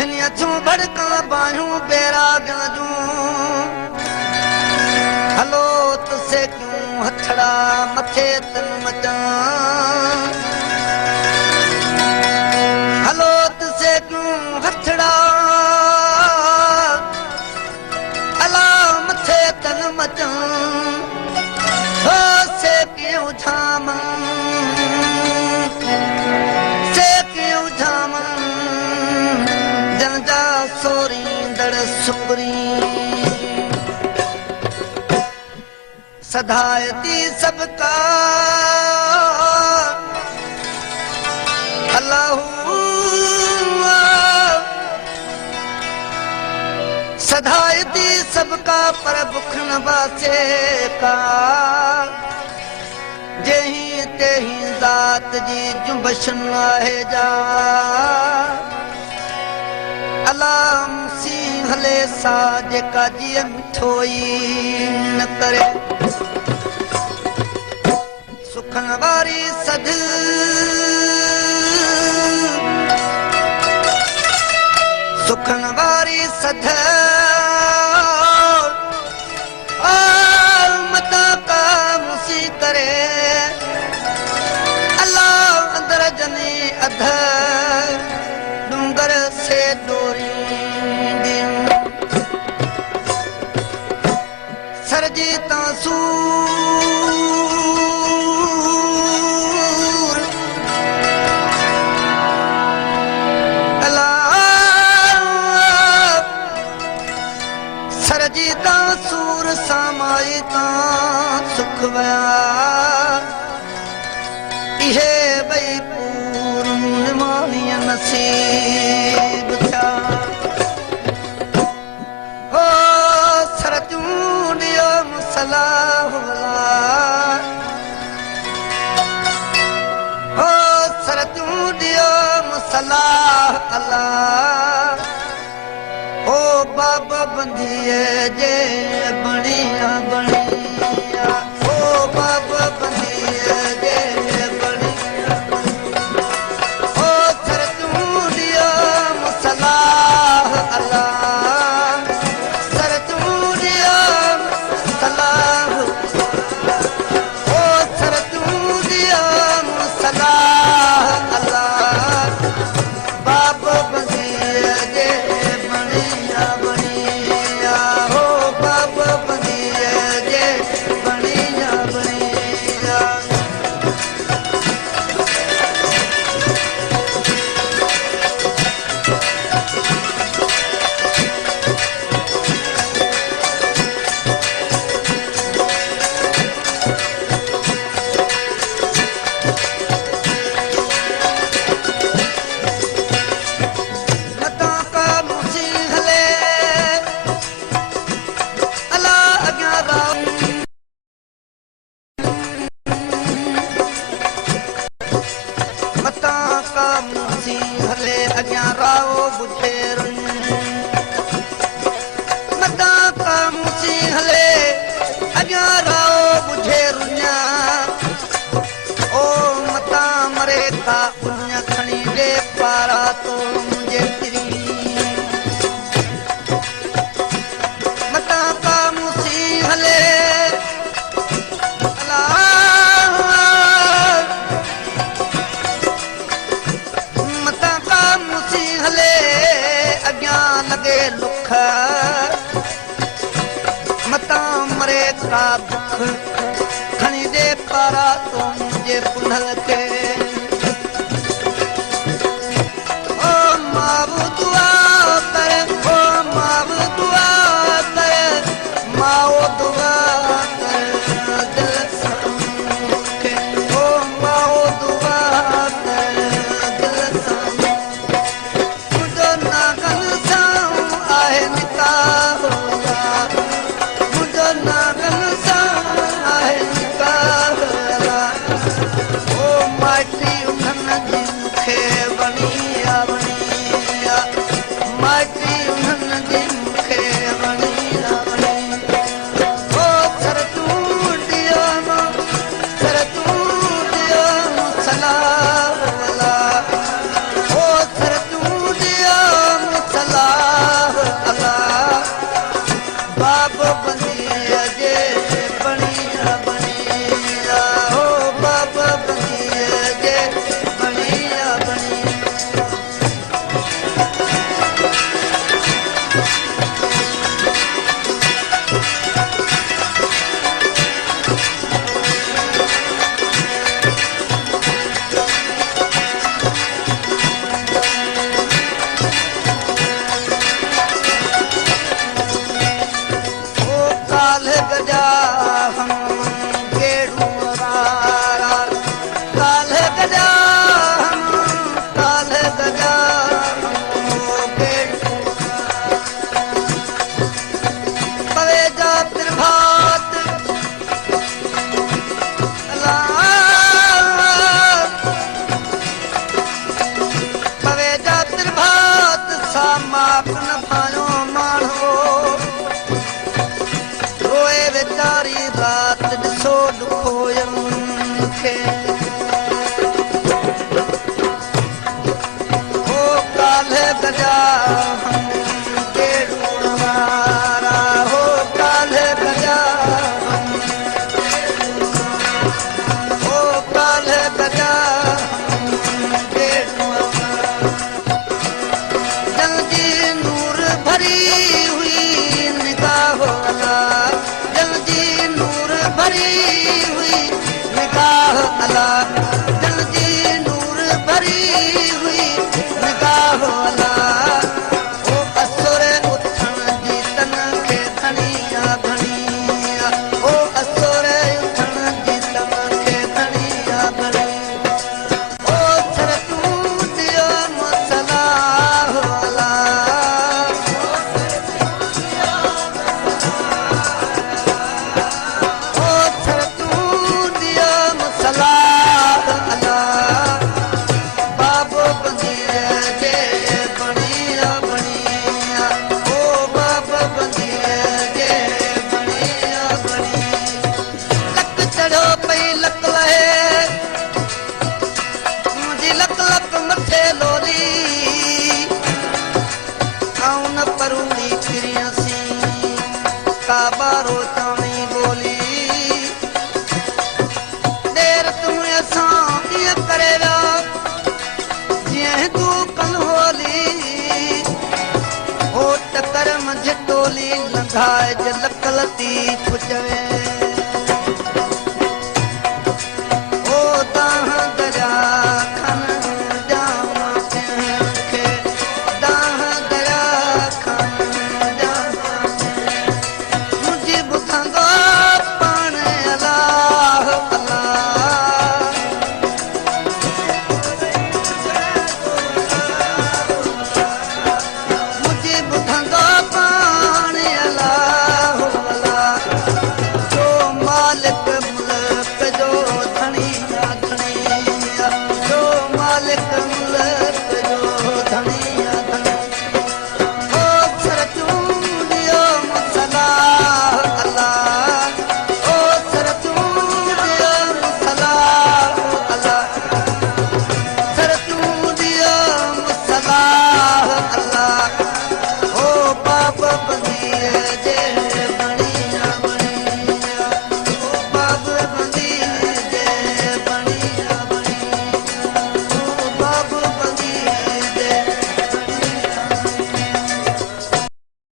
भिनियचूं भड़कां बायूं बैरागियां जूं हलो तुसे क्यों हथड़ा मथे तन मचां हलो तुसे क्यों हथड़ा अला मथे तन मचां हो से क्यों झामां सदायती सबका अल्लाहू सदायती सबका पर बुख न बासे का जहीं तेहीं ज़ात जी जुंबशन आहे जा अलाम सी हले सा जेका जीअ मिठोई न करे सुखन वारी सद सुखन वारी सद मता का मुसी करे अल्लाह अंदर जनी अध डूंगर से डोरी सरजी तांसू सरजीता सूर सामाईता सुख वया इहे बई पूर्ण मानिय नसीब था हो सरजूंडियो मुसलाह हो सरजूंडियो मुसलाह अल्लाह ओ बाबा बंधिए जे बणिया बणिया ओ बाबा बंधिए जे बणिया ओ सरजूंडियो मुसलाह अल्लाह सरजूंडियो मुसलाह ओ सरजूंडियो मुसलाह अल्लाह बाबा बंधिए जे मता मरे का दुख खणी दे पारा तो मुझे पुनल के ओ माऊ दुआ कर ओ माऊ दुआ कर माओ दुआ कर दिल के ओ माओ दुआ कर दिल मुझो नागन सां आहे निकाह झटोली लंघाए जे लक लतीफ़ चवे ओ दाह दरिया खन ॼावा कंहिंखे दाह दरिया खन ॼावा मुंहिंजी ॿुधंदो पाण अलाह अलाह मुंहिंजी ॿुधंदो पाण अलाह अलाह जो मालिक मुल्क जो धणी धणी जो मालिक मुल्क